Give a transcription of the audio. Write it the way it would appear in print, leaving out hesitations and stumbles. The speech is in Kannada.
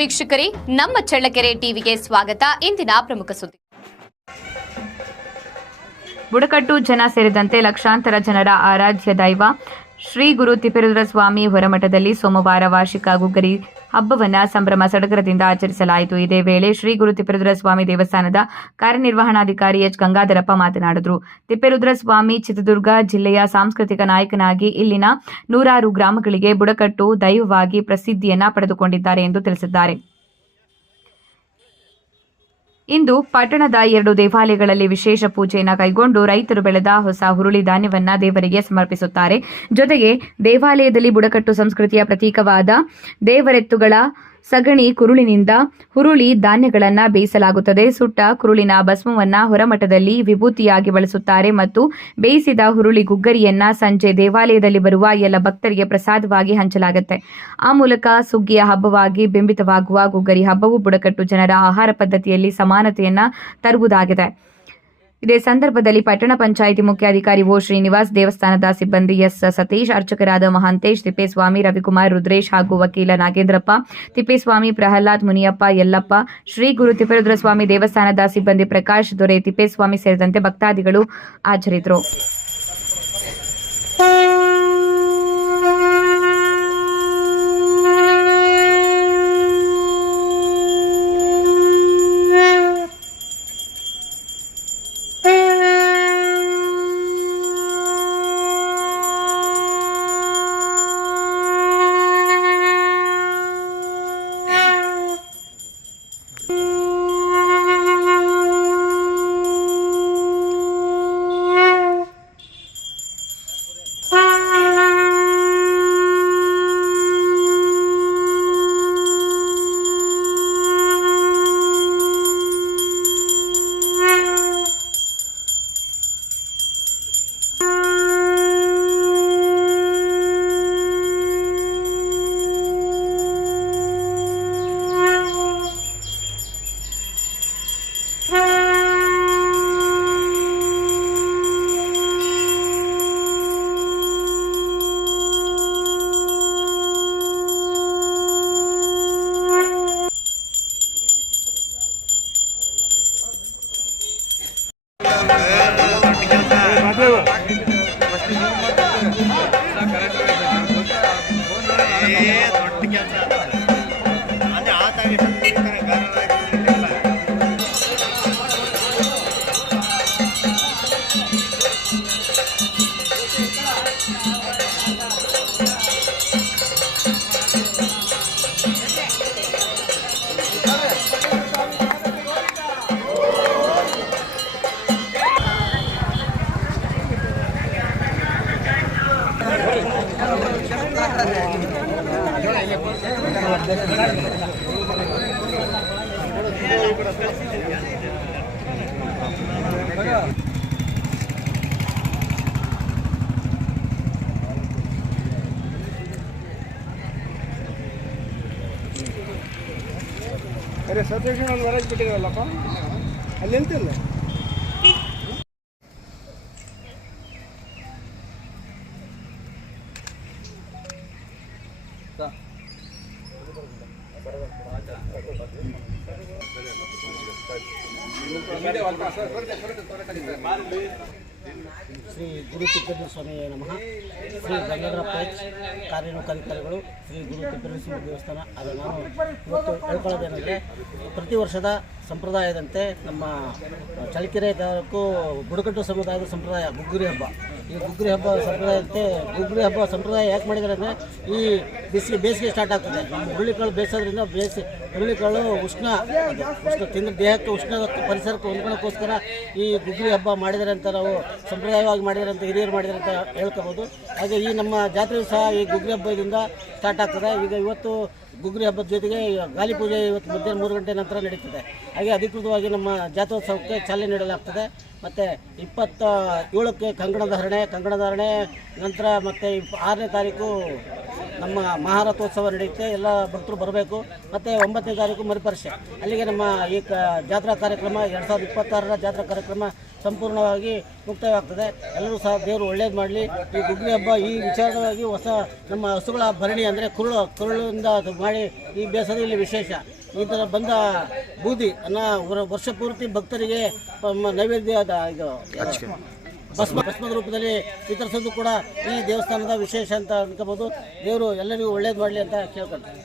ವೀಕ್ಷಕರೇ, ನಮ್ಮ ಚಳ್ಳಕೆರೆ ಟಿವಿಗೆ ಸ್ವಾಗತ. ಇಂದಿನ ಪ್ರಮುಖ ಸುದ್ದಿ. ಬುಡಕಟ್ಟು ಜನ ಸೇರಿದಂತೆ ಲಕ್ಷಾಂತರ ಜನರ ಆರಾಧ್ಯ ದೈವ ಶ್ರೀ ಗುರು ತಿಪ್ಪೇರುದ್ರ ಸ್ವಾಮಿ ಹೊರಮಠದಲ್ಲಿ ಸೋಮವಾರ ವಾರ್ಷಿಕ ಗುಗ್ಗರಿ ಹಬ್ಬವನ್ನು ಸಂಭ್ರಮ ಸಡಗರದಿಂದ ಆಚರಿಸಲಾಯಿತು. ಇದೇ ವೇಳೆ ಶ್ರೀ ಗುರು ತಿಪ್ಪೇರುದ್ರ ಸ್ವಾಮಿ ದೇವಸ್ಥಾನದ ಕಾರ್ಯನಿರ್ವಹಣಾಧಿಕಾರಿ ಎಚ್ ಗಂಗಾಧರಪ್ಪ ಮಾತನಾಡಿದರು. ತಿಪ್ಪೇರುದ್ರ ಸ್ವಾಮಿ ಚಿತ್ರದುರ್ಗ ಜಿಲ್ಲೆಯ ಸಾಂಸ್ಕೃತಿಕ ನಾಯಕನಾಗಿ ಇಲ್ಲಿನ ನೂರಾರು ಗ್ರಾಮಗಳಿಗೆ ಬುಡಕಟ್ಟು ದೈವವಾಗಿ ಪ್ರಸಿದ್ಧಿಯನ್ನ ಪಡೆದುಕೊಂಡಿದ್ದಾರೆ ಎಂದು ತಿಳಿಸಿದ್ದಾರೆ. ಇಂದು ಪಟ್ಟಣದ 2 ದೇವಾಲಯಗಳಲ್ಲಿ ವಿಶೇಷ ಪೂಜೆಯನ್ನು ಕೈಗೊಂಡು ರೈತರು ಬೆಳೆದ ಹೊಸ ಹುರುಳಿ ಧಾನ್ಯವನ್ನ ದೇವರಿಗೆ ಸಮರ್ಪಿಸುತ್ತಾರೆ. ಜೊತೆಗೆ ದೇವಾಲಯದಲ್ಲಿ ಬುಡಕಟ್ಟು ಸಂಸ್ಕೃತಿಯ ಪ್ರತೀಕವಾದ ದೇವರೆತ್ತುಗಳ ಸಗಣಿ ಕುರುಳಿನಿಂದ ಹುರುಳಿ ಧಾನ್ಯಗಳನ್ನು ಬೇಯಿಸಲಾಗುತ್ತದೆ. ಸುಟ್ಟ ಕುರುಳಿನ ಭಸ್ಮವನ್ನ ಹೊರಮಠದಲ್ಲಿ ವಿಭೂತಿಯಾಗಿ ಬಳಸುತ್ತಾರೆ ಮತ್ತು ಬೇಯಿಸಿದ ಹುರುಳಿ ಗುಗ್ಗರಿಯನ್ನ ಸಂಜೆ ದೇವಾಲಯದಲ್ಲಿ ಬರುವ ಎಲ್ಲ ಭಕ್ತರಿಗೆ ಪ್ರಸಾದವಾಗಿ ಹಂಚಲಾಗುತ್ತೆ. ಆ ಮೂಲಕ ಸುಗ್ಗಿಯ ಹಬ್ಬವಾಗಿ ಬಿಂಬಿತವಾಗುವ ಗುಗ್ಗರಿ ಹಬ್ಬವು ಬುಡಕಟ್ಟು ಜನರ ಆಹಾರ ಪದ್ಧತಿಯಲ್ಲಿ ಸಮಾನತೆಯನ್ನ ತರುವುದಾಗಿದೆ. ಇದೇ ಸಂದರ್ಭದಲ್ಲಿ ಪಟ್ಟಣ ಪಂಚಾಯಿತಿ ಮುಖ್ಯಾಧಿಕಾರಿ ಓ ಶ್ರೀನಿವಾಸ್, ದೇವಸ್ಥಾನದ ಸಿಬ್ಬಂದಿ ಎಸ್ ಸತೀಶ್, ಅರ್ಚಕರಾದ ಮಹಾಂತೇಶ್, ತಿಪ್ಪೇಸ್ವಾಮಿ, ರವಿಕುಮಾರ್, ರುದ್ರೇಶ್ ಹಾಗೂ ವಕೀಲ ನಾಗೇಂದ್ರಪ್ಪ, ತಿಪ್ಪೇಸ್ವಾಮಿ, ಪ್ರಹ್ಲಾದ್, ಮುನಿಯಪ್ಪ, ಯಲ್ಲಪ್ಪ, ಶ್ರೀ ಗುರು ತಿಪ್ಪೇರುದ್ರ ಸ್ವಾಮಿ ದೇವಸ್ಥಾನದ ಸಿಬ್ಬಂದಿ ಪ್ರಕಾಶ್, ದೊರೆ ತಿಪ್ಪೇಸ್ವಾಮಿ ಸೇರಿದಂತೆ ಭಕ್ತಾದಿಗಳು ಹಾಜರಿದ್ದರು. ಅರೆ ಸತೀಶ್ ಒಂದು ಹೊರಗೆ ಬಿಟ್ಟಿದ್ರಲ್ಲಪ್ಪ, ಅಲ್ಲಿ ಎಂತಿಲ್ಲ. ಶ್ರೀ ಗುರು ತಿಪ್ಪೇರುದ್ರ ಸ್ವಾಮಿ ನಮಃ. ಶ್ರೀ ಗಂಗಾಧರಪ್ಪ ಕಾರ್ಯನಿರ್ವಹಣಾಧಿಕಾರಿಗಳು, ಶ್ರೀ ಗುರು ತಿಪ್ಪೇರುದ್ರ ಸ್ವಾಮಿ ದೇವಸ್ಥಾನ. ಅದು ನಾನು ಇವತ್ತು ಹೇಳ್ಕೊಳ್ಳೋದೇನೆಂದರೆ, ಪ್ರತಿ ವರ್ಷದ ಸಂಪ್ರದಾಯದಂತೆ ನಮ್ಮ ಚಳ್ಳಕೆರೆ ತಾಲೂಕು ಬುಡಕಟ್ಟು ಸಮುದಾಯದ ಸಂಪ್ರದಾಯ ಗುಗ್ಗರಿ ಹಬ್ಬ. ಈ ಗುಗ್ಗರಿ ಹಬ್ಬ ಸಂಪ್ರದಾಯದಂತೆ ಗುಗ್ಗರಿ ಹಬ್ಬ ಸಂಪ್ರದಾಯ ಯಾಕೆ ಮಾಡಿದ್ದಾರೆ ಅಂದರೆ, ಈ ಬೇಸಿಗೆ ಸ್ಟಾರ್ಟ್ ಆಗ್ತದೆ. ಹುರುಳಿಕಾಳು ಬೇಯಿಸೋದ್ರಿಂದ ಹುರುಳಿಕಾಳು ಉಷ್ಣ ತಿಂದ ದೇಹಕ್ಕೆ ಉಷ್ಣದ ಪರಿಸರಕ್ಕೆ ಹೊಂದ್ಕೊಳ್ಳೋಕ್ಕೋಸ್ಕರ ಈ ಗುಗ್ಗರಿ ಹಬ್ಬ ಮಾಡಿದ್ದಾರೆ ಅಂತ ನಾವು ಸಂಪ್ರದಾಯವಾಗಿ ಮಾಡಿದ್ದಾರೆ ಅಂತ ಹಿರಿಯರು ಮಾಡಿದ್ದಾರೆ ಅಂತ ಹೇಳ್ಕೋಬೋದು. ಹಾಗೆ ಈ ನಮ್ಮ ಜಾತ್ರೆಯು ಸಹ ಈ ಗುಗ್ಗರಿ ಹಬ್ಬದಿಂದ ಸ್ಟಾರ್ಟ್ ಆಗ್ತದೆ. ಇವತ್ತು ಗುಗ್ಗರಿ ಹಬ್ಬದ ಜೊತೆಗೆ ಗಾಲಿ ಪೂಜೆ ಇವತ್ತು ಮಧ್ಯಾಹ್ನ 3 ಗಂಟೆ ನಂತರ ನಡೀತದೆ. ಹಾಗೆ ಅಧಿಕೃತವಾಗಿ ನಮ್ಮ ಜಾತ್ರೋತ್ಸವಕ್ಕೆ ಚಾಲನೆ ನೀಡಲಾಗ್ತದೆ. ಮತ್ತು 27ಕ್ಕೆ ಕಂಕಣಧಾರಣೆ ನಂತರ ಮತ್ತು 6ನೇ ತಾರೀಕು ನಮ್ಮ ಮಹಾರಥೋತ್ಸವ ನಡೆಯುತ್ತೆ. ಎಲ್ಲ ಭಕ್ತರು ಬರಬೇಕು. ಮತ್ತು 9ನೇ ತಾರೀಕು ಮರುಪರೀಕ್ಷೆ. ಅಲ್ಲಿಗೆ ನಮ್ಮ ಈ ಜಾತ್ರಾ ಕಾರ್ಯಕ್ರಮ 2026ರ ಜಾತ್ರಾ ಕಾರ್ಯಕ್ರಮ ಸಂಪೂರ್ಣವಾಗಿ ಮುಕ್ತಾಯವಾಗ್ತದೆ. ಎಲ್ಲರೂ ಸಹ ದೇವರು ಒಳ್ಳೇದು ಮಾಡಲಿ. ಈ ಗುಗ್ಗಿ ಹಬ್ಬ ಈ ವಿಚಾರವಾಗಿ ಹೊಸ ನಮ್ಮ ಹಸುಗಳ ಭರಣಿ ಅಂದರೆ ಕುರುಳಿಂದ ಮಾಡಿ ಈ ಬೇಸದ ಇಲ್ಲಿ ವಿಶೇಷ. ಈ ಥರ ಬಂದ ಬೂದಿ ವರ್ಷ ಪೂರ್ತಿ ಭಕ್ತರಿಗೆ ನೈವೇದ್ಯ ಇದು ಭಸ್ಮದ ರೂಪದಲ್ಲಿ ವಿತರಿಸೋದು ಕೂಡ ಈ ದೇವಸ್ಥಾನದ ವಿಶೇಷ ಅಂತ ಅನ್ಕೋಬೋದು. ದೇವರು ಎಲ್ಲರಿಗೂ ಒಳ್ಳೇದು ಮಾಡಲಿ ಅಂತ ಕೇಳ್ಕೊಳ್ತೀನಿ.